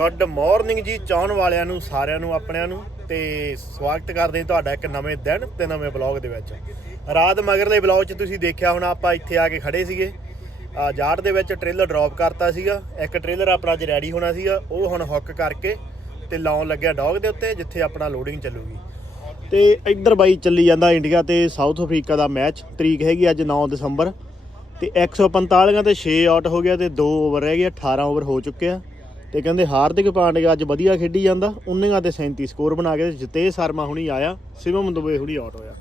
Good morning ਜੀ ਚਾਹਣ ਵਾਲਿਆਂ ਨੂੰ, ਸਾਰਿਆਂ ਨੂੰ, ਆਪਣਿਆਂ ਨੂੰ ਤੇ ਸਵਾਗਤ ਕਰਦੇ ਤੁਹਾਡਾ ਇੱਕ ਨਵੇਂ ਦਿਨ ਤੇ ਨਵੇਂ ਬਲੌਗ ਦੇ ਵਿੱਚ। ਰਾਤ ਮਗਰਲੇ ਬਲੌਗ 'ਚ ਤੁਸੀਂ ਦੇਖਿਆ ਹੋਣਾ, ਆਪਾਂ ਇੱਥੇ ਆ ਕੇ ਖੜੇ ਸੀਗੇ। ਆ ਜਾੜ ਦੇ ਵਿੱਚ ਟ੍ਰੇਲਰ ਡ੍ਰੌਪ ਕਰਤਾ ਸੀਗਾ। ਇੱਕ ਟ੍ਰੇਲਰ ਆਪਣਾ ਅੱਜ ਰੈਡੀ ਹੋਣਾ ਸੀਗਾ, ਉਹ ਹੁਣ ਹੁੱਕ ਕਰਕੇ ਤੇ ਲਾਉਣ ਲੱਗਿਆ ਡੌਗ ਦੇ ਉੱਤੇ, ਜਿੱਥੇ ਆਪਣਾ ਲੋਡਿੰਗ ਚੱਲੂਗੀ। ਤੇ ਇੱਧਰ ਬਾਈ ਚੱਲੀ ਜਾਂਦਾ ਇੰਡੀਆ ਤੇ ਸਾਊਥ ਅਫਰੀਕਾ ਦਾ ਮੈਚ ਤਰੀਕ ਹੈਗੀ ਅੱਜ 9 ਦਸੰਬਰ। ਤੇ 145 ਤੇ 6 ਆਊਟ ਹੋ ਗਿਆ ਤੇ 2 ਓਵਰ ਰਹਿ ਗਏ 18 ਓਵਰ ਹੋ ਚੁੱਕੇ ਆ। ਤੇ ਕਹਿੰਦੇ ਹਾਰਦਿਕ ਪਾਂਡਿਆ ਅੱਜ ਵਧੀਆ ਖੇਡੀ ਜਾਂਦਾ। 19 ਤੇ 37 ਸਕੋਰ ਬਣਾ ਕੇ ਜਿਤੇ ਸ਼ਰਮਾ ਹੁਣੀ ਆਇਆ ਸਿਵਮ ਦੁਬੇ ਹੁਣੀ ਆਊਟ ਹੋਇਆ।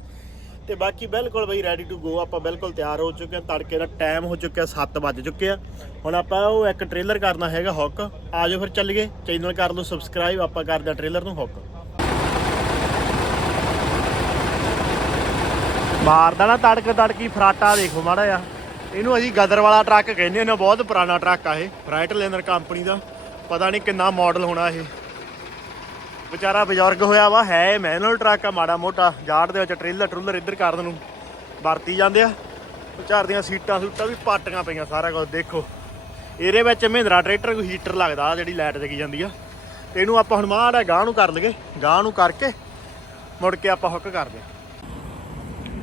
ਤੇ ਬਾਕੀ ਬਿਲਕੁਲ ਬਈ ਰੈਡੀ ਟੂ ਗੋ ਆਪਾਂ ਬਿਲਕੁਲ ਤਿਆਰ ਹੋ ਚੁੱਕੇ ਆ ਤੜਕੇ ਦਾ ਟਾਈਮ ਹੋ ਚੁੱਕਿਆ 7 ਵੱਜ ਚੁੱਕੇ ਆ। ਹੁਣ ਆਪਾਂ ਉਹ ਇੱਕ ਟ੍ਰੇਲਰ ਕਰਨਾ ਹੈਗਾ ਹੁੱਕ ਆਜੋ ਫਿਰ ਚੱਲੀਏ। ਚੈਨਲ ਕਰ ਲਓ ਸਬਸਕ੍ਰਾਈਬ ਆਪਾਂ ਕਰਦੇ ਟ੍ਰੇਲਰ ਨੂੰ ਹੁੱਕ ਮਾਰਦਾ ਨਾ ਤੜਕ ਤੜਕੀ ਫਰਾਟਾ ਦੇਖੋ ਮਾੜਾ ਆ ਇਹਨੂੰ ਅਸੀਂ ਗਦਰ ਵਾਲਾ ਟਰੱਕ ਕਹਿੰਦੇ ਨੇ ਬਹੁਤ ਪੁਰਾਣਾ ਟਰੱਕ ਆ ਇਹ। ਫਰਾਈਟ ਲੈਨਰ ਕੰਪਨੀ ਦਾ। ਪਤਾ ਨਹੀਂ ਕਿੰਨਾ ਮਾਡਲ ਹੋਣਾ ਇਹ। ਵਿਚਾਰਾ ਬਜ਼ੁਰਗ ਹੋਇਆ ਵਾ, ਹੈ ਮੈਨੂਅਲ ਟਰੱਕ ਆ, ਮਾੜਾ ਮੋਟਾ। ਜਾੜ ਦੇ ਵਿੱਚ ਟ੍ਰੇਲਰ ਟਰੂਲਰ ਇੱਧਰ ਕਰਨ ਨੂੰ ਵਰਤੀ ਜਾਂਦੇ ਆ। ਵਿਚਾਰ ਦੀਆਂ ਸੀਟਾਂ ਸੂਟਾਂ ਵੀ ਪਾਟੀਆਂ ਪਈਆਂ ਸਾਰਾ ਕੁਝ, ਦੇਖੋ। ਇਹਦੇ ਵਿੱਚ ਮਹਿੰਦਰਾ ਟਰੈਕਟਰ ਕੋਈ ਹੀਟਰ ਲੱਗਦਾ, ਜਿਹੜੀ ਲਾਈਟ ਜਗੀ ਜਾਂਦੀ ਆ। ਤੇ ਇਹਨੂੰ ਆਪਾਂ ਹੁਣ ਮਾੜਾ ਗਾਂ ਨੂੰ ਕਰ ਲਈਏ। ਗਾਂ ਨੂੰ ਕਰਕੇ ਮੁੜ ਕੇ ਆਪਾਂ ਹੁੱਕ ਕਰਦੇ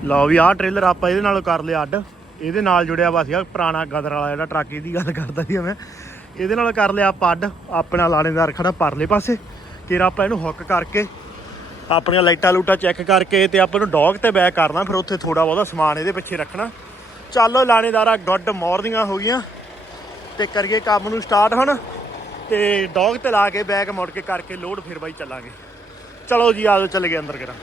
ਲਓ ਵੀ ਆਹ ਟ੍ਰੇਲਰ ਆਪਾਂ ਇਹਦੇ ਨਾਲੋਂ ਕਰ ਲਿਆ ਅੱਡ। ਇਹਦੇ ਨਾਲ ਜੁੜਿਆ ਵਾ ਸੀਗਾ ਪੁਰਾਣਾ ਗਦਰ ਵਾਲਾ ਜਿਹੜਾ ਟਰੱਕ ਇਹਦੀ ਗੱਲ ਕਰਦਾ ਸੀ ਮੈਂ। ਇਹਦੇ ਨਾਲ ਕਰ ਲਿਆ ਆਪਾਂ ਅੱਡ ਆਪਣਾ ਲਾਣੇਦਾਰ ਖੜਾ ਪਰਲੇ ਪਾਸੇ। ਫਿਰ ਆਪਾਂ ਇਹਨੂੰ ਹੁੱਕ ਕਰਕੇ, ਆਪਣੀਆਂ ਲਾਈਟਾਂ ਲੂਟਾਂ ਚੈੱਕ ਕਰਕੇ ਤੇ ਆਪਾਂ ਨੂੰ ਡੌਗ ਤੇ ਬੈਕ ਕਰਨਾ, ਫਿਰ ਉੱਥੇ ਥੋੜਾ ਬਹੁਤਾ ਸਮਾਨ ਇਹਦੇ ਪਿੱਛੇ ਰੱਖਣਾ। ਚੱਲੋ ਲਾਣੇਦਾਰਾ ਗੁੱਡ ਮਾਰਨਿੰਗਾਂ ਹੋ ਗਈਆਂ। ਤੇ ਕਰੀਏ ਕੰਮ ਨੂੰ ਸਟਾਰਟ ਹੁਣ। ਤੇ ਡੌਗ ਤੇ ਲਾ ਕੇ ਬੈਗ ਮੁੜ ਕੇ ਕਰਕੇ ਲੋਡ ਫਿਰ ਬਾਈ ਚੱਲਾਂਗੇ। ਚਲੋ ਜੀ ਆਜੋ ਚੱਲ ਗਏ ਅੰਦਰ ਕਰਾਂ।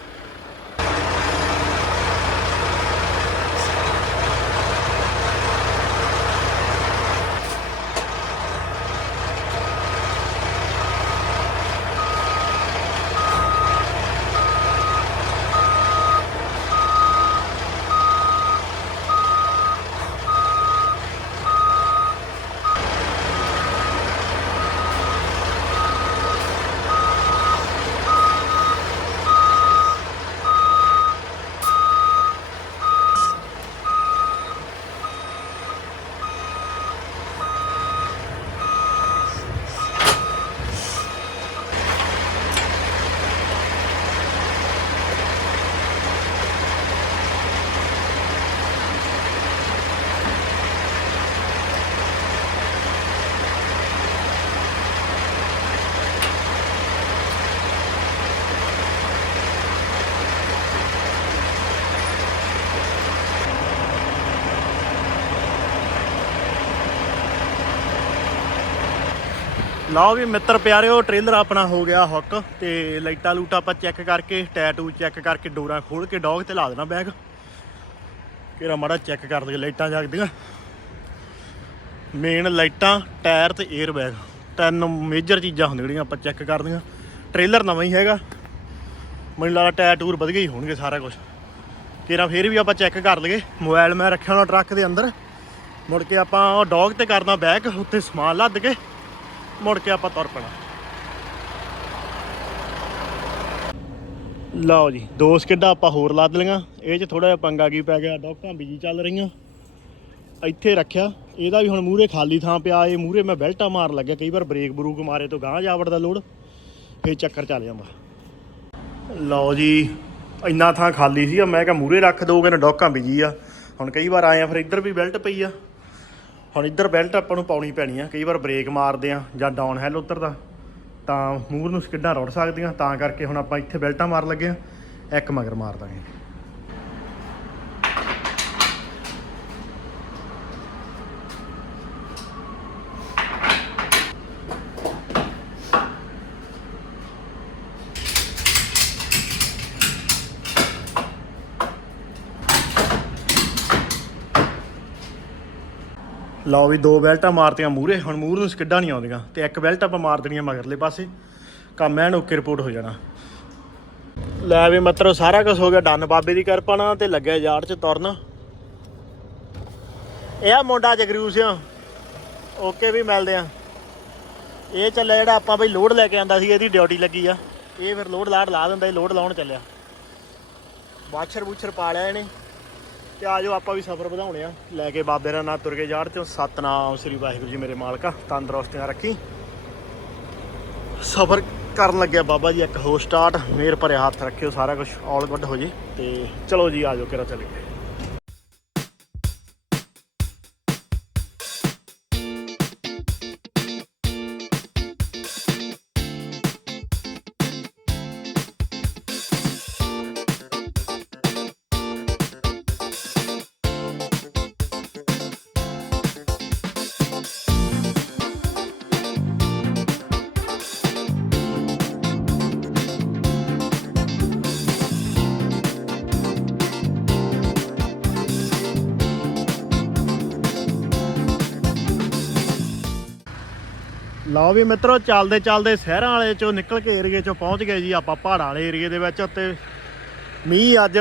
ਲਓ ਵੀ ਮਿੱਤਰ ਪਿਆਰਿਓ ਟ੍ਰੇਲਰ ਆਪਣਾ ਹੋ ਗਿਆ ਹੁੱਕ ਤੇ ਲਾਈਟਾਂ ਲੂਟਾਂ ਆਪਾਂ ਚੈੱਕ ਕਰਕੇ ਟੈਟੂ ਚੈੱਕ ਕਰਕੇ ਡੋਰਾਂ ਖੋਲ ਕੇ ਡੌਗ ਤੇ ਲਾ ਦੇਣਾ ਬੈਗ ਕਿਹੜਾ ਮਾੜਾ ਚੈੱਕ ਕਰ ਲਈਏ, ਲਾਈਟਾਂ ਜਗਦੀਆਂ। ਮੇਨ ਲਾਈਟਾਂ ਟਾਇਰ ਤੇ 에ਅਰ ਬੈਗ ਤਿੰਨ ਮੇਜਰ ਚੀਜ਼ਾਂ ਹੁੰਦੀਆਂ ਜਿਹੜੀਆਂ ਆਪਾਂ ਚੈੱਕ ਕਰਦੀਆਂ ਟ੍ਰੇਲਰ ਨਵਾਂ ਹੀ ਹੈਗਾ। ਮੈਨੂੰ ਲੱਗਦਾ ਟਾਇਰ ਟੂਰ ਵਧੀਆ ਹੀ ਹੋਣਗੇ ਸਾਰਾ ਕੁਝ ਤੇਰਾ ਫੇਰ ਵੀ ਆਪਾਂ ਚੈੱਕ ਕਰ ਲਈਏ। ਮੋਬਾਈਲ ਮੈਂ ਰੱਖਿਆ ਹੋਣਾ ਟਰੱਕ ਦੇ ਅੰਦਰ। ਮੁੜ ਕੇ ਆਪਾਂ ਉਹ ਡੌਗ ਤੇ ਕਰਨਾ ਬੈਗ ਉੱਤੇ ਸਮਾਨ ਲੱਦ ਕੇ ਮੁੜ ਕੇ ਆਪਾਂ ਤੁਰ ਪੈਣਾ। ਲਓ ਜੀ ਦੋ ਸਕਿੱਡਾ ਆਪਾਂ ਹੋਰ ਲੱਦ ਲਈਆਂ। ਇਹ 'ਚ ਥੋੜਾ ਜਿਹਾ ਪੰਗਾ ਕੀ ਪੈ ਗਿਆ ਡੌਕਾਂ ਬੀਜੀ ਚੱਲ ਰਹੀਆਂ। ਇੱਥੇ ਰੱਖਿਆ, ਇਹਦਾ ਵੀ ਹੁਣ ਮੂਹਰੇ ਖਾਲੀ ਥਾਂ ਪਿਆ, ਇਹ ਮੂਹਰੇ ਮੈਂ ਬੈਲਟਾ ਮਾਰ ਲੱਗਿਆ, ਕਈ ਵਾਰ ਬ੍ਰੇਕ ਬਰੂਕ ਮਾਰੇ ਤੋਂ ਗਾਂਹ ਜਾ ਵੜਦਾ ਲੋਡ। ਫੇਰ ਚੱਕਰ ਚੱਲ ਜਾਂਦਾ। ਲਓ ਜੀ, ਇੰਨਾ ਥਾਂ ਖਾਲੀ ਸੀ, ਮੈਂ ਕਿਹਾ ਮੂਹਰੇ ਰੱਖ ਦੋ, ਕਹਿੰਦਾ ਡੌਕਾਂ ਬੀਜੀ ਆ। ਹੁਣ ਕਈ ਵਾਰ ਆਏ ਆ, ਫਿਰ ਇੱਧਰ ਵੀ ਬੈਲਟ ਪਈ ਆ। ਹੁਣ ਇੱਧਰ ਬੈਲਟ ਆਪਾਂ ਨੂੰ ਪਾਉਣੀ ਪੈਣੀ ਆ, ਕਈ ਵਾਰ ਬ੍ਰੇਕ ਮਾਰਦੇ ਆ ਜਾਂ ਡਾਊਨ ਹੈਲ ਉਤਰਦਾ, ਤਾਂ ਮੂਹਰ ਨੂੰ ਸਕਿੱਡਾਂ ਰੁੜ ਸਕਦੀਆਂ, ਤਾਂ ਕਰਕੇ ਹੁਣ ਆਪਾਂ ਇੱਥੇ ਬੈਲਟਾਂ ਮਾਰ ਲੱਗੇ ਆ, ਇੱਕ ਮਗਰ ਮਾਰ ਦਾਂਗੇ। ਲਓ ਵੀ ਦੋ ਬੈਲਟਾਂ ਮਾਰਤੀਆਂ ਮੂਰੇ ਹੁਣ ਮੂਹਰ ਨੂੰ ਸਕਿੱਡਾਂ ਨਹੀਂ ਆਉਂਦੀਆਂ ਤੇ ਇੱਕ ਬੈਲਟ ਆਪਾਂ ਮਾਰ ਦੇਣੀਆਂ ਮਗਰਲੇ ਪਾਸੇ। ਕੰਮ ਐਨ ਓਕੇ ਰਿਪੋਰਟ ਹੋ ਜਾਣਾ। ਲੈ ਵੀ ਮਤਲਬ ਸਾਰਾ ਕੁਝ ਹੋ ਗਿਆ, ਡਨ ਬਾਬੇ ਦੀ ਕਿਰਪਾ ਨਾਲ ਤੇ ਲੱਗਿਆ ਯਾਰ ਚ ਤੁਰਨ। ਇਹ ਆ ਮੁੰਡਾ ਜਗਰੂਸ ਆ। ਓਕੇ ਵੀ ਮਿਲਦੇ ਆ। ਇਹ ਚੱਲਿਆ ਜਿਹੜਾ ਆਪਾਂ ਬਈ ਲੋਡ ਲੈ ਕੇ ਆਂਦਾ ਸੀ, ਇਹਦੀ ਡਿਊਟੀ ਲੱਗੀ ਆ। ਇਹ ਫਿਰ ਲੋਡ ਲਾੜ ਲਾ ਦਿੰਦਾ ਇਹ ਲੋਡ ਲਾਉਣ ਚੱਲਿਆ। ਬਾਛਰ ਬੂਛਰ ਪਾ ਲਿਆ ਇਹਨੇ। ਤੇ ਆਜੋ ਆਪਾਂ ਵੀ ਸਫ਼ਰ ਵਧਾਉਣੇ ਆ। ਲੈ ਕੇ ਬਾਬੇ ਦਾ ਨਾਂ ਤੁਰ ਕੇ ਜਾੜ ਚੋਂ ਸਤਨਾਮ ਸ੍ਰੀ ਵਾਹਿਗੁਰੂ ਜੀ ਮੇਰੇ ਮਾਲਕਾ ਤੰਦਰੁਸਤੀਆਂ ਰੱਖੀ। ਸਫ਼ਰ ਕਰਨ ਲੱਗਿਆ ਬਾਬਾ ਜੀ, ਇੱਕ ਹੋਰ ਸਟਾਰਟ ਮੇਰ ਭਰੇ ਹੱਥ ਰੱਖਿਓ, ਸਾਰਾ ਕੁਝ ਆਲ ਗੁੱਡ ਹੋ ਜੇ। ਤੇ ਚਲੋ ਜੀ ਆਜੋ ਕਿਰਾ ਚੱਲੀਏ ਲਓ ਵੀ ਮਿੱਤਰੋ, ਚੱਲਦੇ ਚੱਲਦੇ ਸ਼ਹਿਰਾਂ ਵਾਲੇ ਚੋਂ ਨਿਕਲ ਕੇ ਏਰੀਏ ਚੋਂ ਪਹੁੰਚ ਗਏ ਜੀ ਆਪਾਂ ਪਹਾੜਾਂ ਵਾਲੇ ਏਰੀਏ ਦੇ ਵਿੱਚ ਤੇ ਮੀਂਹ ਅੱਜ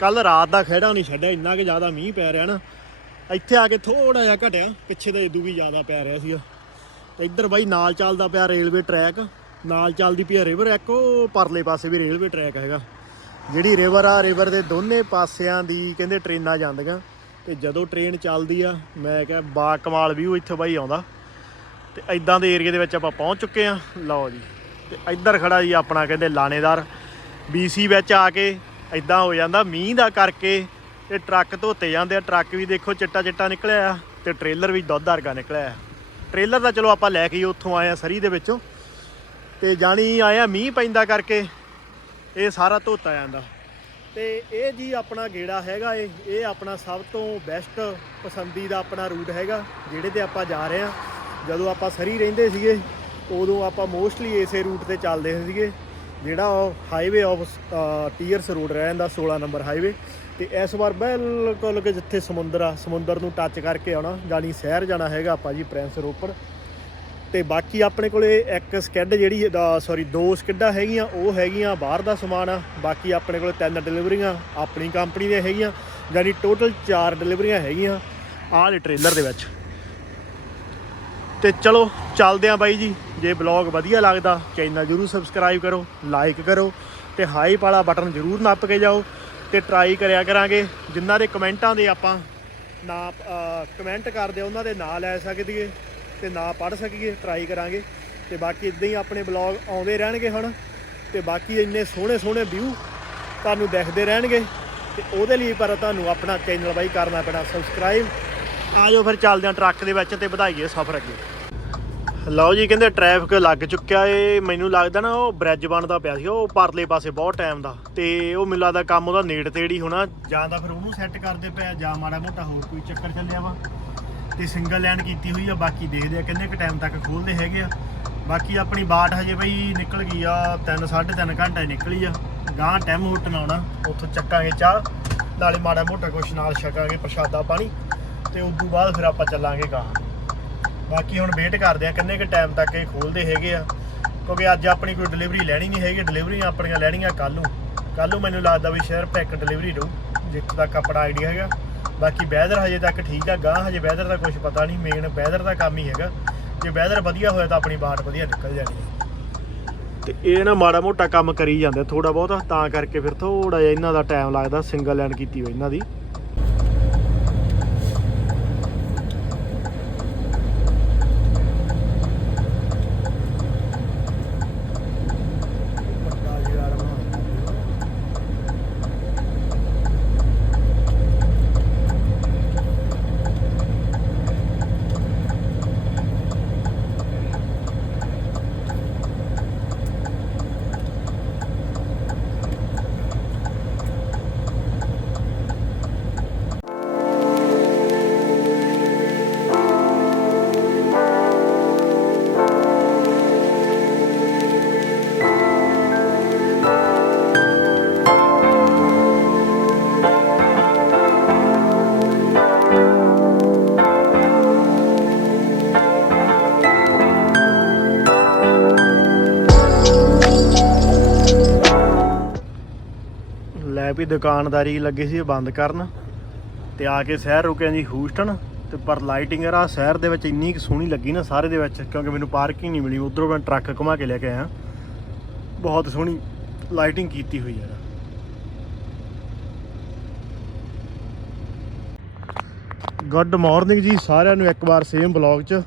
ਕੱਲ ਰਾਤ ਦਾ ਖਹਿੜਾ ਨਹੀਂ ਛੱਡਿਆ, ਇੰਨਾ ਕਿ ਜ਼ਿਆਦਾ ਮੀਂਹ ਪੈ ਰਿਹਾ ਨਾ। ਇੱਥੇ ਆ ਕੇ ਥੋੜਾ ਜਿਹਾ ਘਟਿਆ, ਪਿੱਛੇ ਤਾਂ ਇਦੋਂ ਵੀ ਜ਼ਿਆਦਾ ਪੈ ਰਿਹਾ ਸੀਗਾ। ਤੇ ਇੱਧਰ ਬਾਈ ਨਾਲ ਚੱਲਦਾ ਪਿਆ ਰੇਲਵੇ ਟਰੈਕ, ਨਾਲ ਚੱਲਦੀ ਪਈ ਰਿਵਰ ਇੱਕ ਪਰਲੇ ਪਾਸੇ ਵੀ ਰੇਲਵੇ ਟਰੈਕ ਹੈਗਾ। ਜਿਹੜੀ ਰਿਵਰ ਆ ਰਿਵਰ ਦੇ ਦੋਨੇ ਪਾਸਿਆਂ ਦੀ ਕਹਿੰਦੇ ਟ੍ਰੇਨਾਂ ਜਾਂਦੀਆਂ। ਤੇ ਜਦੋਂ ਟ੍ਰੇਨ ਚੱਲਦੀ ਆ, ਮੈਂ ਕਿਹਾ, ਬਾ ਕਮਾਲ ਵਿਊ ਇੱਥੇ ਬਾਈ ਆਉਂਦਾ। ਤੇ ਐਦਾਂ ਦੇ ਏਰੀਏ ਦੇ ਵਿੱਚ ਆਪਾਂ ਪਹੁੰਚ ਚੁੱਕੇ ਆ ਲਓ ਜੀ। ਤੇ ਇੱਧਰ ਖੜਾ ਜੀ ਆਪਣਾ ਕਹਿੰਦੇ ਲਾਣੇਦਾਰ। ਬੀਸੀ ਵਿੱਚ ਆ ਕੇ ਐਦਾਂ ਹੋ ਜਾਂਦਾ, ਮੀਂਹ ਦਾ ਕਰਕੇ ਤੇ ਟਰੱਕ ਧੋਤੇ ਜਾਂਦੇ ਆ। ਟਰੱਕ ਵੀ ਦੇਖੋ ਚਿੱਟਾ ਚਿੱਟਾ ਨਿਕਲਿਆ ਆ ਤੇ ਟ੍ਰੇਲਰ ਵੀ ਦੁੱਧ ਵਰਗਾ ਨਿਕਲਿਆ ਆ। ਟ੍ਰੇਲਰ ਦਾ ਚਲੋ ਆਪਾਂ ਲੈ ਕੇ ਉੱਥੋਂ ਆਏ ਆ ਸਰੀ ਦੇ ਵਿੱਚੋਂ। ਤੇ ਜਾਣੀ ਆਇਆ ਮੀਂਹ ਪੈਂਦਾ ਕਰਕੇ ਇਹ ਸਾਰਾ ਧੋਤਾ ਜਾਂਦਾ। ਤੇ ਇਹ ਜੀ ਆਪਣਾ ਗੇੜਾ ਹੈਗਾ ਇਹ ਇਹ ਆਪਣਾ ਸਭ ਤੋਂ ਬੈਸਟ ਪਸੰਦੀਦਾ ਆਪਣਾ ਰੂਟ ਹੈਗਾ, ਜਿਹੜੇ ਤੇ ਆਪਾਂ ਜਾ ਰਹੇ ਆ। ਜਦੋਂ ਆਪਾਂ ਸਰੀ ਰਹਿੰਦੇ ਸੀਗੇ, ਉਦੋਂ ਆਪਾਂ ਮੋਸਟਲੀ ਇਸੇ ਰੂਟ ਤੇ ਚੱਲਦੇ ਸੀਗੇ, ਜਿਹੜਾ ਉਹ ਹਾਈਵੇ ਆਫ ਟੀਅਰਸ ਰੋਡ ਰਹਿੰਦਾ 16 ਨੰਬਰ ਹਾਈਵੇ ਤੇ ਇਸ ਵਾਰ ਬਿਲਕੁਲ ਕਿ ਜਿੱਥੇ ਸਮੁੰਦਰ ਆ, ਸਮੁੰਦਰ ਨੂੰ ਟੱਚ ਕਰਕੇ ਆਉਣਾ ਜਾਨੀ ਸ਼ਹਿਰ ਜਾਣਾ ਹੈਗਾ ਆਪਾਂ ਜੀ ਪ੍ਰਿੰਸ ਰੋਪੜ ਤੇ ਬਾਕੀ ਆਪਣੇ ਕੋਲੇ ਇੱਕ ਸਕਿੱਡ ਜਿਹੜੀ ਸੌਰੀ ਦੋ ਸਕਿੱਡਾਂ ਹੈਗੀਆਂ, ਉਹ ਹੈਗੀਆਂ ਬਾਹਰ ਦਾ ਸਮਾਨ ਆ। ਬਾਕੀ ਆਪਣੇ ਕੋਲੇ ਤਿੰਨ ਡਿਲੀਵਰੀਆਂ ਆਪਣੀ ਕੰਪਨੀ ਦੀਆਂ ਹੈਗੀਆਂ, ਯਾਨੀ ਟੋਟਲ ਚਾਰ ਡਿਲੀਵਰੀਆਂ ਹੈਗੀਆਂ ਆਹ ਵਾਲੇ ਟ੍ਰੇਲਰ ਦੇ ਵਿੱਚ। ਤੇ ਚਲੋ ਚੱਲਦੇ ਆਂ ਬਾਈ ਜੀ। ਜੇ ਬਲੌਗ ਵਧੀਆ ਲੱਗਦਾ ਚੈਨਲ ਜਰੂਰ ਸਬਸਕ੍ਰਾਈਬ ਕਰੋ ਲਾਈਕ ਕਰੋ ਤੇ ਹਾਈਪ ਵਾਲਾ ਬਟਨ ਜਰੂਰ ਨੱਪ ਕੇ ਜਾਓ ਤੇ ਟਰਾਈ ਕਰਿਆ ਕਰਾਂਗੇ। ਜਿਨ੍ਹਾਂ ਦੇ ਕਮੈਂਟਾਂ ਦੇ ਆਪਾਂ ਨਾ ਕਮੈਂਟ ਕਰਦੇ ਉਹਨਾਂ ਦੇ ਨਾਂ ਲੈ ਸਕਦੀਏ ਤੇ ਨਾ ਪੜ ਸਕੀਏ ਟਰਾਈ ਕਰਾਂਗੇ। ਤੇ ਬਾਕੀ ਇਦਾਂ ਹੀ ਆਪਣੇ ਬਲੌਗ ਆਉਂਦੇ ਰਹਿਣਗੇ ਹੁਣ ਤੇ ਬਾਕੀ ਇੰਨੇ ਸੋਹਣੇ ਸੋਹਣੇ ਵਿਊ ਤੁਹਾਨੂੰ ਦਿਖਦੇ ਰਹਿਣਗੇ ਤੇ ਉਹਦੇ ਲਈ ਪਰ ਤੁਹਾਨੂੰ ਆਪਣਾ ਚੈਨਲ ਬਾਈ ਕਰਨਾ ਪੈਣਾ ਸਬਸਕ੍ਰਾਈਬ ਆਜੋ ਫਿਰ ਚੱਲਦੇ ਆਂ ਟਰੱਕ ਦੇ ਵਿੱਚ ਤੇ ਵਧਾਈਏ ਸਫ਼ਰ ਅੱਗੇ। ਲਓ ਜੀ, ਕਹਿੰਦੇ ਟ੍ਰੈਫਿਕ ਲੱਗ ਚੁੱਕਿਆ ਏ। ਮੈਨੂੰ ਲੱਗਦਾ ਨਾ ਉਹ ਬ੍ਰਿਜ ਬਣਦਾ ਪਿਆ ਸੀ, ਉਹ ਪਰਲੇ ਪਾਸੇ ਬਹੁਤ ਟਾਈਮ ਦਾ। ਤੇ ਉਹ ਮੈਨੂੰ ਲੱਗਦਾ ਕੰਮ ਉਹਦਾ ਨੇੜ ਤੇੜੀ ਹੋਣਾ, ਜਾਂ ਤਾਂ ਫਿਰ ਉਹਨੂੰ ਸੈੱਟ ਕਰਦੇ ਪਿਆ ਜਾਂ ਮਾੜਾ ਮੋਟਾ ਹੋਰ ਕੋਈ ਚੱਕਰ ਚੱਲਿਆ ਵਾ। ਤੇ ਸਿੰਗਲ ਲਾਈਨ ਕੀਤੀ ਹੋਈ ਆ, ਬਾਕੀ ਦੇਖਦੇ ਆ ਕਹਿੰਦੇ ਕੁ ਟਾਈਮ ਤੱਕ ਖੋਲਦੇ ਹੈਗੇ ਆ। ਬਾਕੀ ਆਪਣੀ ਬਾਟ ਹਜੇ ਬਈ ਨਿਕਲ ਗਈ ਆ 3 3.5 ਘੰਟੇ ਨਿਕਲੀ ਆ। ਗਾਂ ਟਾਈਮ ਹੋਟਣ ਆਉਣਾ ਉੱਥੋਂ ਚੱਕਾਂਗੇ ਚਾਹ, ਨਾਲੇ ਮਾੜਾ ਮੋਟਾ ਕੁਛ ਨਾਲ ਛਕਾਂਗੇ ਪ੍ਰਸ਼ਾਦਾ ਪਾਣੀ। ਤੇ ਉਸ ਤੋਂ ਬਾਅਦ ਫਿਰ ਆਪਾਂ ਚੱਲਾਂਗੇ ਗਾਂ। ਬਾਕੀ ਹੁਣ ਵੇਟ ਕਰਦੇ ਆ, ਕਿੰਨੇ ਕੁ ਟਾਈਮ ਤੱਕ ਇਹ ਖੋਲਦੇ ਹੈਗੇ ਆ। ਕਿਉਂਕਿ ਅੱਜ ਆਪਣੀ ਕੋਈ ਡਿਲੀਵਰੀ ਲੈਣੀ ਨਹੀਂ ਹੈਗੀ ਡਿਲੀਵਰੀਆਂ ਆਪਣੀਆਂ ਲੈਣੀਆਂ ਕੱਲ ਨੂੰ। ਕੱਲ ਨੂੰ ਮੈਨੂੰ ਲੱਗਦਾ ਵੀ ਸ਼ਹਿਰ ਪੈਕ ਡਿਲੀਵਰੀ ਰਹੂ ਜਿੱਥੇ ਤੱਕ ਆਪਣਾ ਆਈਡੀਆ ਹੈਗਾ। ਬਾਕੀ ਵੈਦਰ ਹਜੇ ਤੱਕ ਠੀਕ ਆ, ਗਾਂ ਹਜੇ ਵੈਦਰ ਦਾ ਕੁਝ ਪਤਾ ਨਹੀਂ ਮੇਨ ਵੈਦਰ ਦਾ ਕੰਮ ਹੀ ਹੈਗਾ। ਜੇ ਵੈਦਰ ਵਧੀਆ ਹੋਇਆ ਤਾਂ ਆਪਣੀ ਬਾਟ ਵਧੀਆ ਨਿਕਲ ਜਾਣੀ ਹੈ ਤੇ ਇਹ ਨਾ ਮਾੜਾ ਮੋਟਾ ਕੰਮ ਕਰੀ ਜਾਂਦੇ ਥੋੜਾ ਬਹੁਤਾ, ਤਾਂ ਕਰਕੇ ਫਿਰ ਥੋੜਾ ਜਿਹਾ ਇਹਨਾਂ ਦਾ ਟਾਈਮ ਲੱਗਦਾ ਸਿੰਗਲ ਲਾਈਨ ਕੀਤੀ ਹੋਈ ਇਹਨਾਂ ਦੀ। ਲੈ ਵੀ ਦੁਕਾਨਦਾਰੀ ਲੱਗੇ ਸੀ ਬੰਦ ਕਰਨ ਤੇ ਆ ਕੇ ਸ਼ਹਿਰ ਰੁਕਿਆ ਜੀ ਹੂਸਟਨ ਤੇ ਪਰ ਲਾਈਟਿੰਗ ਰਾ ਸ਼ਹਿਰ ਦੇ ਵਿੱਚ ਇੰਨੀ ਕੁ ਸੋਹਣੀ ਲੱਗੀ ਨਾ ਸਾਰੇ ਦੇ ਵਿੱਚ ਕਿਉਂਕਿ ਮੈਨੂੰ ਪਾਰਕਿੰਗ ਨਹੀਂ ਮਿਲੀ, ਉਧਰੋਂ ਮੈਂ ਟਰੱਕ ਘੁਮਾ ਕੇ ਲੈ ਕੇ ਆਇਆ। ਬਹੁਤ ਸੋਹਣੀ ਲਾਈਟਿੰਗ ਕੀਤੀ ਹੋਈ ਹੈ ਗੁੱਡ ਮਾਰਨਿੰਗ ਜੀ ਸਾਰਿਆਂ ਨੂੰ ਇੱਕ ਵਾਰ ਸੇਮ ਬਲੌਗ 'ਚ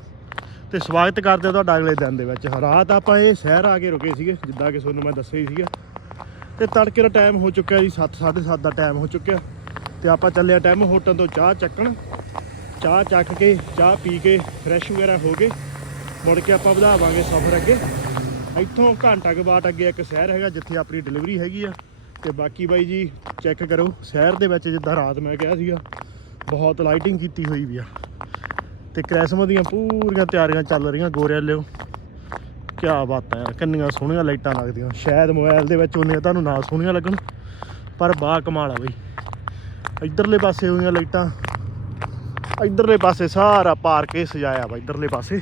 ਤੇ ਸਵਾਗਤ ਕਰਦੇ ਹਾਂ ਤੁਹਾਡਾ ਅਗਲੇ ਦਿਨ ਦੇ ਵਿੱਚ। ਰਾਤ ਆਪਾਂ ਇਹ ਸ਼ਹਿਰ ਆ ਕੇ ਰੁਕੇ ਸੀਗੇ, ਜਿੱਦਾਂ ਕਿ ਤੁਹਾਨੂੰ ਮੈਂ ਦੱਸਿਆ ਹੀ ਸੀਗਾ। ਤੇ ਤੜਕੇ ਦਾ ਟਾਈਮ ਹੋ ਚੁੱਕਿਆ ਜੀ 7 7:30 ਦਾ ਟਾਈਮ ਹੋ ਚੁੱਕਿਆ। ਤੇ ਆਪਾਂ ਚੱਲਿਆ ਟਾਈਮ ਹੋਟਲ ਤੋਂ ਚਾਹ ਚੱਕਣ। ਚਾਹ ਚੱਕ ਕੇ, ਚਾਹ ਪੀ ਕੇ ਫਰੈਸ਼ ਵਗੈਰਾ ਹੋ ਕੇ ਮੁੜ ਕੇ ਆਪਾਂ ਵਧਾਵਾਂਗੇ ਸਫ਼ਰ ਅੱਗੇ। ਇੱਥੋਂ ਘੰਟਾ ਕੁ ਬਾਅਦ ਅੱਗੇ ਇੱਕ ਸ਼ਹਿਰ ਹੈਗਾ, ਜਿੱਥੇ ਆਪਣੀ ਡਿਲੀਵਰੀ ਹੈਗੀ ਆ। ਤੇ ਬਾਕੀ ਬਾਈ ਜੀ ਚੈੱਕ ਕਰੋ, ਸ਼ਹਿਰ ਦੇ ਵਿੱਚ ਜਿੱਦਾਂ ਰਾਤ ਮੈਂ ਕਿਹਾ ਸੀਗਾ, ਬਹੁਤ ਲਾਈਟਿੰਗ ਕੀਤੀ ਹੋਈ ਵੀ ਆ। ਤੇ ਕ੍ਰਿਸਮਸ ਦੀਆਂ ਪੂਰੀਆਂ ਤਿਆਰੀਆਂ ਚੱਲ ਰਹੀਆਂ, ਗੋਰਿਆਂ ਲਿਓ ਕੀ ਬਾਤ ਹੈ ਯਾਰ, ਕਿੰਨੀਆਂ ਸੋਹਣੀਆਂ ਲਾਈਟਾਂ ਲੱਗਦੀਆਂ। ਸ਼ਾਇਦ ਮੋਬਾਈਲ ਦੇ ਵਿੱਚ ਉਹਨੇ ਤੁਹਾਨੂੰ ਨਾ ਸੋਹਣੀਆਂ ਲੱਗਣ, ਪਰ ਬਾ ਕਮਾਲ ਆ ਬਈ। ਇਧਰਲੇ ਪਾਸੇ ਹੋਈਆਂ ਲਾਈਟਾਂ, ਇਧਰਲੇ ਪਾਸੇ ਸਾਰਾ ਪਾਰਕ ਕੇ ਸਜਾਇਆ ਵਾ, ਇਧਰਲੇ ਪਾਸੇ।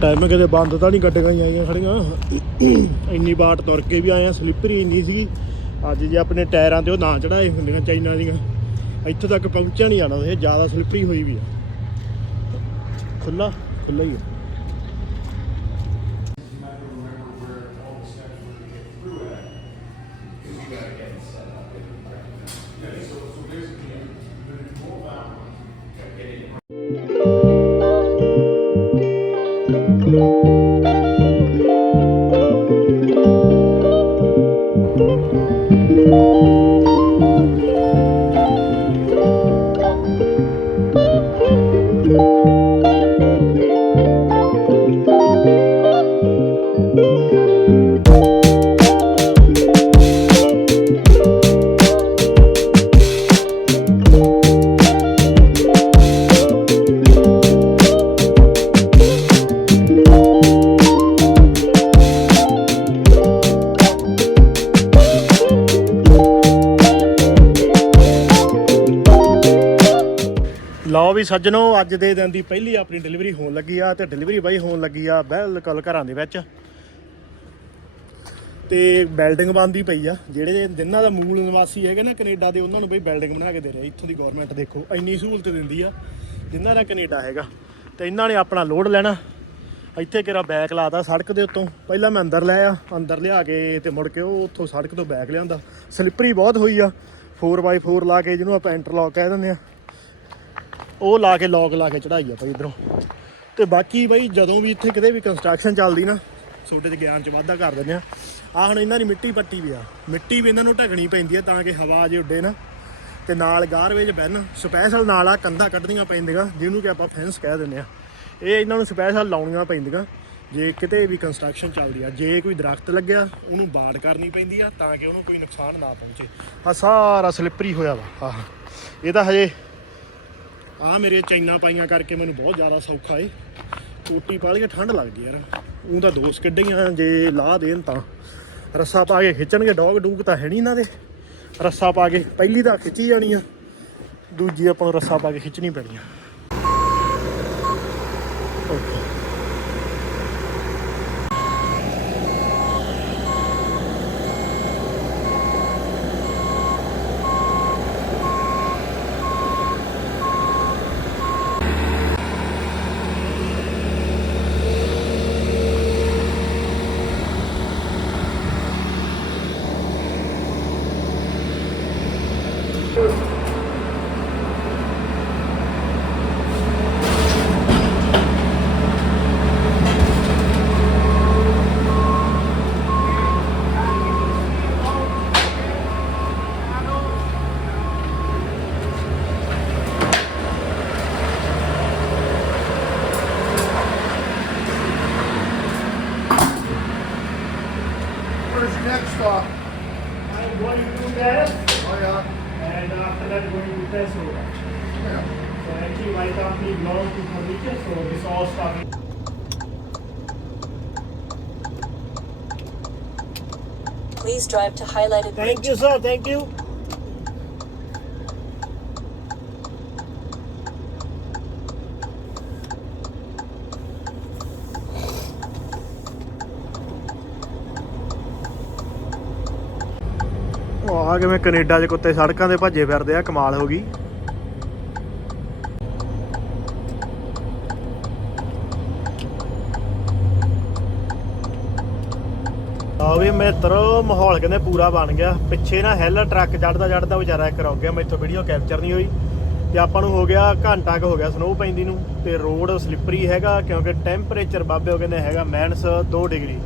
ਟਾਈਮ ਕਿਤੇ ਬੰਦ ਤਾਂ ਨਹੀਂ ਗੱਡੀਆਂ ਆਈਆਂ ਖੜੀਆਂ। ਇੰਨੀ ਬਾਟ ਤੁਰ ਕੇ ਵੀ ਆਏ ਆ ਸਲਿੱਪਰੀ ਇੰਨੀ ਸੀ ਅੱਜ ਜੇ ਆਪਣੇ ਟਾਇਰਾਂ ਤੇ ਉਹ ਨਾ ਚੜਾਏ ਹੁੰਦੀਆਂ ਚਾਈਨਾ ਦੀਆਂ, ਇੱਥੋਂ ਤੱਕ ਪਹੁੰਚਿਆ ਨਹੀਂ ਜਾਣਾ, ਇਹ ਜ਼ਿਆਦਾ ਸਲਿੱਪਰੀ ਹੋਈ ਵੀ ਆ। ਖੁੱਲਾ ਖੁੱਲਾ ਹੀ ਆ। ਵੀ ਸੱਜਣੋ, ਅੱਜ ਦੇ ਦਿਨ ਦੀ ਪਹਿਲੀ ਆਪਣੀ ਡਿਲੀਵਰੀ ਹੋਣ ਲੱਗੀ ਆ ਤੇ ਡਿਲੀਵਰੀ ਬਾਈ ਹੋਣ ਲੱਗੀ ਆ ਬਿਲਕੁਲ ਘਰਾਂ ਦੇ ਵਿੱਚ। ਤੇ ਬਿਲਡਿੰਗ ਬਣਦੀ ਪਈ ਆ, ਜਿਹੜੇ ਜਿਨ੍ਹਾਂ ਦਾ ਮੂਲ ਨਿਵਾਸੀ ਹੈਗੇ ਨਾ ਕੈਨੇਡਾ ਦੇ, ਉਹਨਾਂ ਨੂੰ ਬਈ ਬਿਲਡਿੰਗ ਬਣਾ ਕੇ ਦੇ ਰਿਹਾ ਇੱਥੋਂ ਦੀ ਗਵਰਨਮੈਂਟ ਦੇਖੋ, ਇੰਨੀ ਸਹੂਲਤ ਦਿੰਦੀ ਆ ਜਿਨ੍ਹਾਂ ਦਾ ਕੈਨੇਡਾ ਹੈਗਾ। ਤੇ ਇਹਨਾਂ ਨੇ ਆਪਣਾ ਲੋਡ ਲੈਣਾ। ਇੱਥੇ ਕਿਹੜਾ ਬੈਕ ਲਾਤਾ ਸੜਕ ਦੇ ਉੱਤੋਂ। ਪਹਿਲਾਂ ਮੈਂ ਅੰਦਰ ਲੈ ਆ ਅੰਦਰ ਲਿਆ ਕੇ ਤੇ ਮੁੜ ਕੇ ਉਹ ਉੱਥੋਂ ਸੜਕ ਤੋਂ ਬੈਕ ਲਿਆਂਦਾ। ਸਲਿੱਪਰੀ ਬਹੁਤ ਹੋਈ ਆ। 4x4 ਲਾ ਕੇ ਜਿਹਨੂੰ ਆਪਾਂ ਇੰਟਰਲੌਕ ਕਹਿ ਦਿੰਦੇ ਆ। ਉਹ ਲਾ ਕੇ ਲੋਕ ਲਾ ਕੇ ਚੜਾਈ ਆ ਭਾਈ ਇਧਰੋਂ। ਤੇ ਬਾਕੀ ਬਈ, ਜਦੋਂ ਵੀ ਇੱਥੇ ਕਿਤੇ ਵੀ ਕੰਸਟਰਕਸ਼ਨ ਚੱਲਦੀ ਨਾ ਛੋਟੇ ਜਿਹੇ ਗਿਆਨ ਚ ਵਾਧਾ ਕਰ ਦਿੰਦੇ ਆ। ਆ ਹੁਣ ਇਹਨਾਂ ਦੀ ਮਿੱਟੀ ਪੱਟੀ ਵੀ ਆ। ਮਿੱਟੀ ਵੀ ਇਹਨਾਂ ਨੂੰ ਢਕਣੀ ਪੈਂਦੀ ਆ ਤਾਂ ਕਿ ਹਵਾ ਜੇ ਉੱਡੇ ਨਾ। ਤੇ ਨਾਲ ਗਾਰਵੇਜ ਬੈਨ ਸਪੈਸ਼ਲ ਨਾਲ ਆ ਕੰਧਾਂ ਕੱਢਣੀਆਂ ਪੈਂਦੀਆਂ, ਜਿਹਨੂੰ ਕਿ ਆਪਾਂ ਫੈਂਸ ਕਹਿ ਦਿੰਦੇ ਆ। ਇਹ ਇਹਨਾਂ ਨੂੰ ਸਪੈਸ਼ਲ ਲਾਉਣੀਆਂ ਪੈਂਦੀਆਂ। ਜੇ ਕਿਤੇ ਵੀ ਕੰਸਟਰਕਸ਼ਨ ਚੱਲਦੀ ਆ, ਜੇ ਕੋਈ ਦਰਖਤ ਲੱਗਿਆ, ਉਹਨੂੰ ਬਾੜ ਕਰਨੀ ਪੈਂਦੀ ਆ ਤਾਂ ਕਿ ਉਹਨੂੰ ਕੋਈ ਨੁਕਸਾਨ ਨਾ ਪਹੁੰਚੇ। ਆ ਸਾਰਾ ਸਲਿੱਪਰੀ ਹੋਇਆ ਵਾ। ਆਹ, ਇਹ ਤਾਂ ਹਜੇ ਆ ਮੇਰੇ ਚੈਨਾ ਪਾਈਆਂ ਕਰਕੇ ਮੈਨੂੰ ਬਹੁਤ ਜ਼ਿਆਦਾ ਸੌਖਾ ਏ। ਕੋਟੀ ਪਾ ਕੇ ਠੰਡ ਲੱਗਦੀ ਯਾਰ। ਉਹ ਤਾਂ ਦੋਸ ਕੱਢੀਆਂ, ਜੇ ਲਾ ਦੇਣ ਤਾਂ। ਰੱਸਾ ਪਾ ਕੇ ਖਿੱਚਣਗੇ, ਡੌਗ ਡੂਗ ਤਾਂ ਹੈ ਨਹੀਂ ਇਹਨਾਂ ਦੇ। ਰੱਸਾ ਪਾ ਕੇ ਪਹਿਲੀ ਤਾਂ ਖਿੱਚੀ ਜਾਣੀ ਆ, ਦੂਜੀ ਆਪਾਂ ਨੂੰ ਰੱਸਾ ਪਾ ਕੇ ਖਿੱਚਣੀ ਪੈਣੀ ਆ। Your? I'm going to Dallas Oh, yeah. and after that going to Pennsylvania. Yeah. So actually my company belongs to furniture, so this all started. Please drive to highlighted Thank you, sir. Thank you. ਆ ਕਿਵੇਂ Canada 'ਚ ਕੁੱਤੇ ਸੜਕਾਂ ਤੇ ਭੱਜੇ ਫਿਰਦੇ ਆ, ਕਮਾਲ ਹੋ ਗਈ। ਆ ਵੀ ਮਿੱਤਰੋ, ਮਾਹੌਲ ਕਹਿੰਦੇ ਪੂਰਾ ਬਣ ਗਿਆ। ਪਿੱਛੇ ਨਾ ਹਿੱਲ ਟਰੱਕ ਚੜਦਾ ਚੜਦਾ ਵਿਚਾਰਾ ਇੱਕ ਰੁਕ ਗਿਆ, ਮੈਥੋਂ ਵੀਡੀਓ ਕੈਪਚਰ ਨਹੀਂ ਹੋਈ। ਤੇ ਆਪਾਂ ਨੂੰ ਹੋ ਗਿਆ ਘੰਟਾ ਕੁ ਹੋ ਗਿਆ ਸਨੋ ਪੈਂਦੀ ਨੂੰ, ਤੇ ਰੋਡ ਸਲਿੱਪਰੀ ਹੈਗਾ, ਕਿਉਂਕਿ ਟੈਂਪਰੇਚਰ ਬਾਬੇ ਉਹ ਕਹਿੰਦੇ ਹੈਗਾ ਮਾਈਨਸ 2 ਡਿਗਰੀ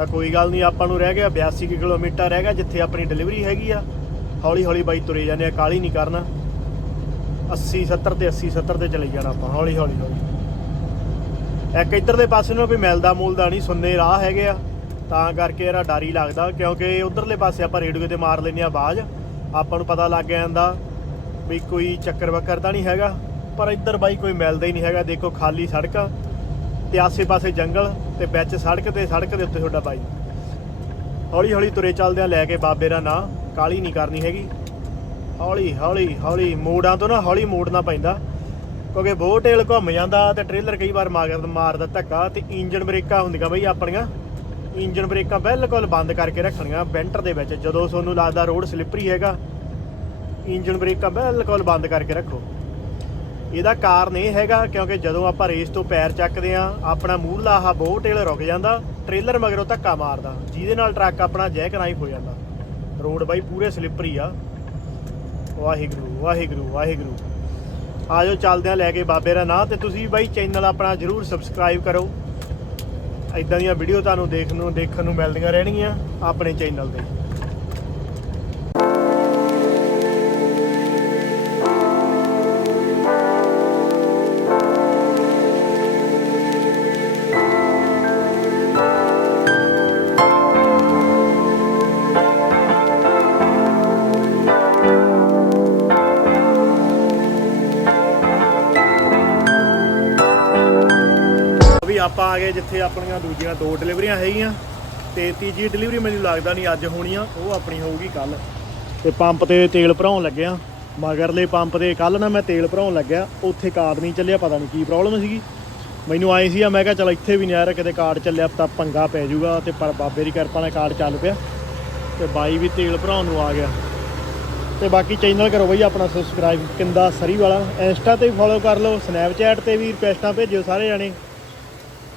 ਤਾਂ ਕੋਈ ਗੱਲ ਨਹੀਂ, ਆਪਾਂ ਨੂੰ ਰਹਿ ਗਿਆ 82 ਕੁ ਕਿਲੋਮੀਟਰ ਰਹਿ ਗਿਆ, ਜਿੱਥੇ ਆਪਣੀ ਡਿਲੀਵਰੀ ਹੈਗੀ ਆ। ਹੌਲੀ ਹੌਲੀ ਬਾਈ ਤੁਰੇ ਜਾਂਦੇ ਆ ਕਾਲੀ ਨਹੀਂ ਕਰਨਾ। 80 70 ਤੇ 80 70 ਤੇ ਚਲੇ ਜਾਣਾ ਆਪਾਂ ਹੌਲੀ ਹੌਲੀ ਹੌਲੀ ਇੱਕ ਇੱਧਰ ਦੇ ਪਾਸੇ ਨੂੰ ਵੀ ਮਿਲਦਾ ਮੂਲਦਾ ਨਹੀਂ, ਸੁੰਨੇ ਰਾਹ ਹੈਗੇ ਆ। ਤਾਂ ਕਰਕੇ ਇਹਦਾ ਡਰ ਹੀ ਲੱਗਦਾ, ਕਿਉਂਕਿ ਉਧਰਲੇ ਪਾਸੇ ਆਪਾਂ ਰੇਡੀਓ ਤੇ ਮਾਰ ਲੈਂਦੇ ਆ ਆਵਾਜ਼ ਆਪਾਂ ਨੂੰ ਪਤਾ ਲੱਗ ਜਾਂਦਾ ਵੀ ਕੋਈ ਚੱਕਰ ਵੱਕਰ ਤਾਂ ਨਹੀਂ ਹੈਗਾ। ਪਰ ਇੱਧਰ ਬਾਈ ਕੋਈ ਮਿਲਦਾ ਹੀ ਨਹੀਂ ਹੈਗਾ, ਦੇਖੋ ਖਾਲੀ ਸੜਕਾਂ, ਤੇ ਆਸੇ-ਪਾਸੇ ਜੰਗਲ। ਤੇ ਵਿੱਚ ਸੜਕ ਤੇ, ਸੜਕ ਦੇ ਉੱਤੇ ਤੁਹਾਡਾ ਬਾਈ। ਹੌਲੀ ਹੌਲੀ ਤੁਰੇ ਚੱਲਦਿਆਂ ਲੈ ਕੇ ਬਾਬੇ ਦਾ ਨਾਂ, ਕਾਲੀ ਨਹੀਂ ਕਰਨੀ ਹੈਗੀ। ਹੌਲੀ ਹੌਲੀ ਹੌਲੀ ਮੋੜਾਂ ਤੋਂ ਨਾ ਹੌਲੀ ਮੋੜਨਾ ਪੈਂਦਾ। ਕਿਉਂਕਿ ਬਹੁਤ ਟੇਲ ਘੁੰਮ ਜਾਂਦਾ ਤੇ ਟ੍ਰੇਲਰ ਕਈ ਵਾਰ ਮਾਰ ਮਾਰਦਾ ਧੱਕਾ ਤੇ ਇੰਜਨ ਬ੍ਰੇਕਾਂ ਹੁੰਦੀਆਂ ਬਈ ਆਪਣੀਆਂ। ਇੰਜਨ ਬ੍ਰੇਕਾਂ ਬਿਲਕੁਲ ਬੰਦ ਕਰਕੇ ਰੱਖਣੀਆਂ ਬੈਂਟਰ ਦੇ ਵਿੱਚ। ਜਦੋਂ ਤੁਹਾਨੂੰ ਲੱਗਦਾ ਰੋਡ ਸਲਿੱਪਰੀ ਹੈਗਾ ਇੰਜਨ ਬ੍ਰੇਕਾਂ ਬਿਲਕੁਲ ਬੰਦ ਕਰਕੇ ਰੱਖੋ। ਇਹਦਾ ਕਾਰਨ ਇਹ ਹੈਗਾ ਕਿਉਂਕਿ ਜਦੋਂ ਆਪਾਂ ਰੇਸ ਤੋਂ ਪੈਰ ਚੱਕਦੇ ਆ ਆਪਣਾ ਮੂਹਰਲਾ ਆਹ ਬੋਹ ਟੇਲ ਰੁਕ ਜਾਂਦਾ, ਟ੍ਰੇਲਰ ਮਗਰੋਂ ਧੱਕਾ ਮਾਰਦਾ, ਜਿਹਦੇ ਨਾਲ ਟਰੱਕ ਆਪਣਾ ਜੈਕ ਨਾਈਫ ਹੋ ਜਾਂਦਾ। ਰੋਡ ਬਾਈ ਪੂਰੇ ਸਲਿੱਪਰੀ ਆ। ਵਾਹਿਗੁਰੂ ਵਾਹਿਗੁਰੂ ਵਾਹਿਗੁਰੂ। ਆਜੋ ਚੱਲਦੇ ਆ ਲੈ ਕੇ ਬਾਬੇ ਦਾ ਨਾਂ ਤੇ ਤੁਸੀਂ ਬਾਈ ਚੈਨਲ ਆਪਣਾ ਜਰੂਰ ਸਬਸਕ੍ਰਾਈਬ ਕਰੋ। ਇਦਾਂ ਦੀਆਂ ਵੀਡੀਓ ਤੁਹਾਨੂੰ ਦੇਖਣ ਨੂੰ ਦੇਖਣ ਨੂੰ ਮਿਲਦੀਆਂ ਰਹਿਣਗੀਆਂ ਆਪਣੇ ਚੈਨਲ ਤੇ। ਆਪਾਂ ਆ ਗਏ ਜਿੱਥੇ ਆਪਣੀਆਂ ਦੂਜੀਆਂ ਦੋ ਡਿਲੀਵਰੀਆਂ ਹੈਗੀਆਂ ਤੇ ਤੀਜੀ ਡਿਲੀਵਰੀ ਮੈਨੂੰ ਲੱਗਦਾ ਨਹੀਂ ਅੱਜ ਹੋਣੀ ਆ ਉਹ ਆਪਣੀ ਹੋਊਗੀ ਕੱਲ ਤੇ ਪੰਪ ਤੇ ਤੇਲ ਭਰਾਉਣ ਲੱਗਿਆ ਮਗਰਲੇ ਪੰਪ ਤੇ ਕੱਲ ਨਾ ਮੈਂ ਤੇਲ ਭਰਾਉਣ ਲੱਗਿਆ, ਉੱਥੇ ਕਾਰਡ ਨਹੀਂ ਚੱਲਿਆ, ਪਤਾ ਨਹੀਂ ਕੀ ਪ੍ਰੋਬਲਮ ਸੀਗੀ। ਮੈਨੂੰ ਆਏ ਸੀ ਮੈਂ ਕਿਹਾ ਚਲ ਇੱਥੇ ਵੀ ਨਹੀਂ ਆ ਕਿਤੇ ਕਾਰਡ ਚੱਲਿਆ ਤਾਂ ਪੰਗਾ ਪੈ ਜਾਊਗਾ ਤੇ ਪਰ ਬਾਬੇ ਦੀ ਕਿਰਪਾ ਨਾਲ ਕਾਰਡ ਚੱਲ ਪਿਆ। ਤੇ ਬਾਈ ਵੀ ਤੇਲ ਭਰਾਉਣ ਨੂੰ ਆ ਗਿਆ। ਤੇ ਬਾਕੀ ਚੈਨਲ ਕਰੋ ਬਈ ਆਪਣਾ ਸਬਸਕ੍ਰਾਈਬ ਕਿੰਦਾ ਸਰੀ ਵਾਲਾ ਇੰਸਟਾ ਤੇ ਵੀ ਫੋਲੋ ਕਰ ਲਓ ਸਨੈਪਚੈਟ ਤੇ ਵੀ ਰਿਕੁਐਸਟਾਂ ਭੇਜਿਓ ਸਾਰੇ ਜਾਣੇ।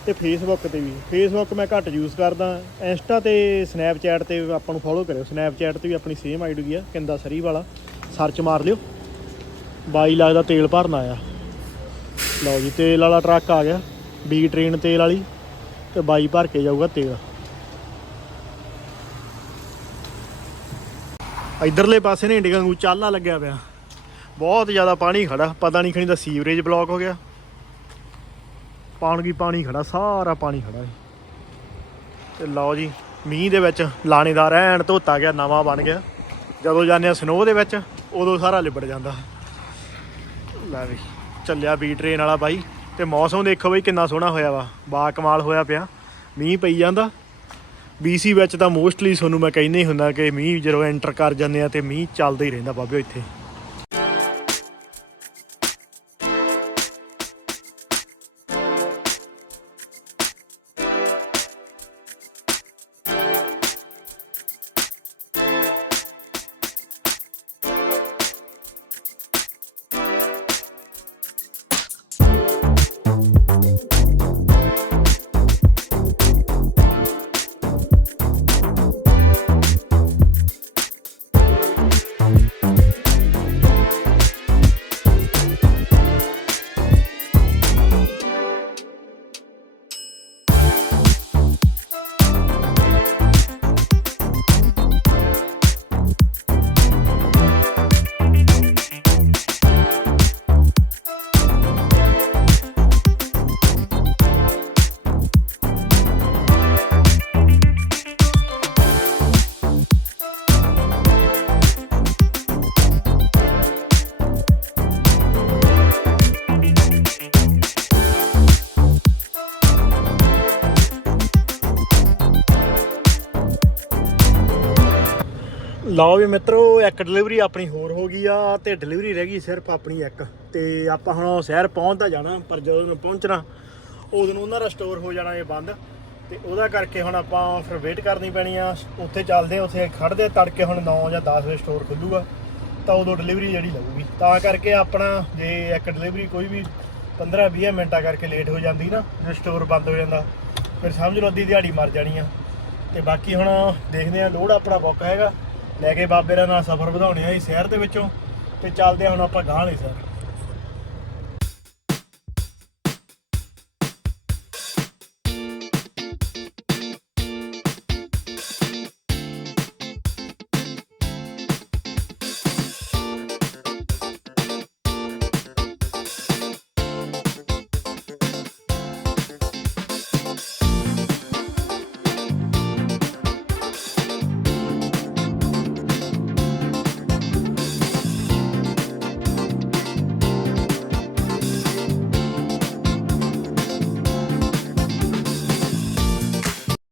ਤੇ ਫੇਸਬੁੱਕ ਤੇ ਵੀ। ਫੇਸਬੁੱਕ ਮੈਂ ਘੱਟ ਯੂਜ਼ ਕਰਦਾ। ਇੰਸਟਾ ਤੇ ਸਨੈਪਚੈਟ ਤੇ ਆਪਾਂ ਨੂੰ ਫੋਲੋ ਕਰਿਓ। ਸਨੈਪਚੈਟ ਤੇ ਵੀ ਆਪਣੀ ਸੇਮ ਆਈਡੀ ਆ, ਕਿੰਦਾ ਸਰੀ ਵਾਲਾ। ਸਰਚ ਮਾਰ ਲਿਓ। ਬਾਈ ਲੱਗਦਾ ਤੇਲ ਭਰਨਾ ਆਇਆ। ਲਓ ਜੀ, ਤੇਲ ਵਾਲਾ ਟਰੱਕ ਆ ਗਿਆ। ਬੀ ਟ੍ਰੇਨ ਤੇਲ ਵਾਲੀ ਤੇ ਬਾਈ ਭਰ ਕੇ ਜਾਊਗਾ ਤੇਲ। ਇਧਰਲੇ ਪਾਸੇ ਨੇ ਇੰਡੀਆ ਨੂੰ ਚਾਲਾ ਲੱਗਿਆ ਪਿਆ। ਬਹੁਤ ਜ਼ਿਆਦਾ ਪਾਣੀ ਖੜਾ। ਪਤਾ ਨਹੀਂ ਖਣੀ ਦਾ ਸੀਵਰੇਜ ਬਲੌਕ ਹੋ ਗਿਆ। ਪਾਣੀ ਪਾਣੀ ਖੜਾ, ਸਾਰਾ ਪਾਣੀ ਖੜਾ ਹੈ ਤੇ ਲਓ ਜੀ, ਮੀਂਹ ਦੇ ਵਿੱਚ ਲਾਣੇਦਾਰ ਐਨ ਧੋਤਾ ਗਿਆ, ਨਵਾਂ ਬਣ ਗਿਆ। ਜਦੋਂ ਜਾਂਦੇ ਆ ਸਨੋ ਦੇ ਵਿੱਚ, ਉਦੋਂ ਸਾਰਾ ਲਿਬੜ ਜਾਂਦਾ। ਲੈ ਵੀ, ਚੱਲਿਆ ਬੀ ਟ੍ਰੇਨ ਵਾਲਾ ਬਾਈ। ਤੇ ਮੌਸਮ ਦੇਖੋ ਬਈ ਕਿੰਨਾ ਸੋਹਣਾ ਹੋਇਆ ਵਾ, ਬਾ ਕਮਾਲ ਹੋਇਆ ਪਿਆ। ਮੀਂਹ ਪਈ ਜਾਂਦਾ। BC ਵਿੱਚ ਤਾਂ ਮੋਸਟਲੀ ਤੁਹਾਨੂੰ ਮੈਂ ਕਹਿੰਦਾ ਹੀ ਹੁੰਦਾ ਕਿ ਮੀਂਹ ਜਦੋਂ ਐਂਟਰ ਕਰ ਜਾਂਦੇ ਆ ਤੇ ਮੀਂਹ ਚੱਲਦਾ ਹੀ ਰਹਿੰਦਾ ਬਾਬਿਓ ਇੱਥੇ। ਲਓ ਵੀ ਮਿੱਤਰੋ, ਇੱਕ ਡਿਲੀਵਰੀ ਆਪਣੀ ਹੋਰ ਹੋ ਗਈ ਆ ਤੇ ਡਿਲੀਵਰੀ ਰਹਿ ਗਈ ਸਿਰਫ ਆਪਣੀ ਇੱਕ। ਤੇ ਆਪਾਂ ਹੁਣ ਸ਼ਹਿਰ ਪਹੁੰਚਦਾ ਜਾਣਾ, ਪਰ ਜਦੋਂ ਪਹੁੰਚਣਾ, ਉਦੋਂ ਨੂੰ ਉਹਨਾਂ ਦਾ ਸਟੋਰ ਹੋ ਜਾਣਾ ਇਹ ਬੰਦ। ਤੇ ਉਹਦਾ ਕਰਕੇ ਹੁਣ ਆਪਾਂ ਫਿਰ ਵੇਟ ਕਰਨੀ ਪੈਣੀ ਆ। ਉੱਥੇ ਚੱਲਦੇ ਆ, ਉੱਥੇ ਖੜਦੇ ਤੜਕੇ ਹੁਣ 9 ਜਾਂ 10 ਵਜੇ ਸਟੋਰ ਖੁੱਲੂਗਾ, ਤਾਂ ਉਦੋਂ ਡਿਲੀਵਰੀ ਜਿਹੜੀ ਲੱਗੂਗੀ ਤਾਂ ਕਰਕੇ ਆਪਣਾ ਜੇ ਇੱਕ ਡਿਲੀਵਰੀ ਕੋਈ ਵੀ 15 20 ਮਿੰਟਾਂ ਕਰਕੇ ਲੇਟ ਹੋ ਜਾਂਦੀ ਨਾ ਜੇ ਸਟੋਰ ਬੰਦ ਹੋ ਜਾਂਦਾ। ਫਿਰ ਸਮਝ ਲਓ ਅੱਧੀ ਦਿਹਾੜੀ ਮਰ ਜਾਣੀ ਆ। ਤੇ ਬਾਕੀ ਹੁਣ ਦੇਖਦੇ ਆ, ਲੋਡ ਆਪਣਾ ਬੁੱਕ ਹੈਗਾ। ਲੈ ਕੇ ਬਾਬੇ ਦਾ ਨਾਲ ਸਫ਼ਰ ਵਧਾਉਣੇ ਆ ਜੀ ਸ਼ਹਿਰ ਦੇ ਵਿੱਚੋਂ ਤੇ ਚੱਲਦੇ ਆ ਹੁਣ ਆਪਾਂ ਗਾਂਹ ਲਈ ਸਰ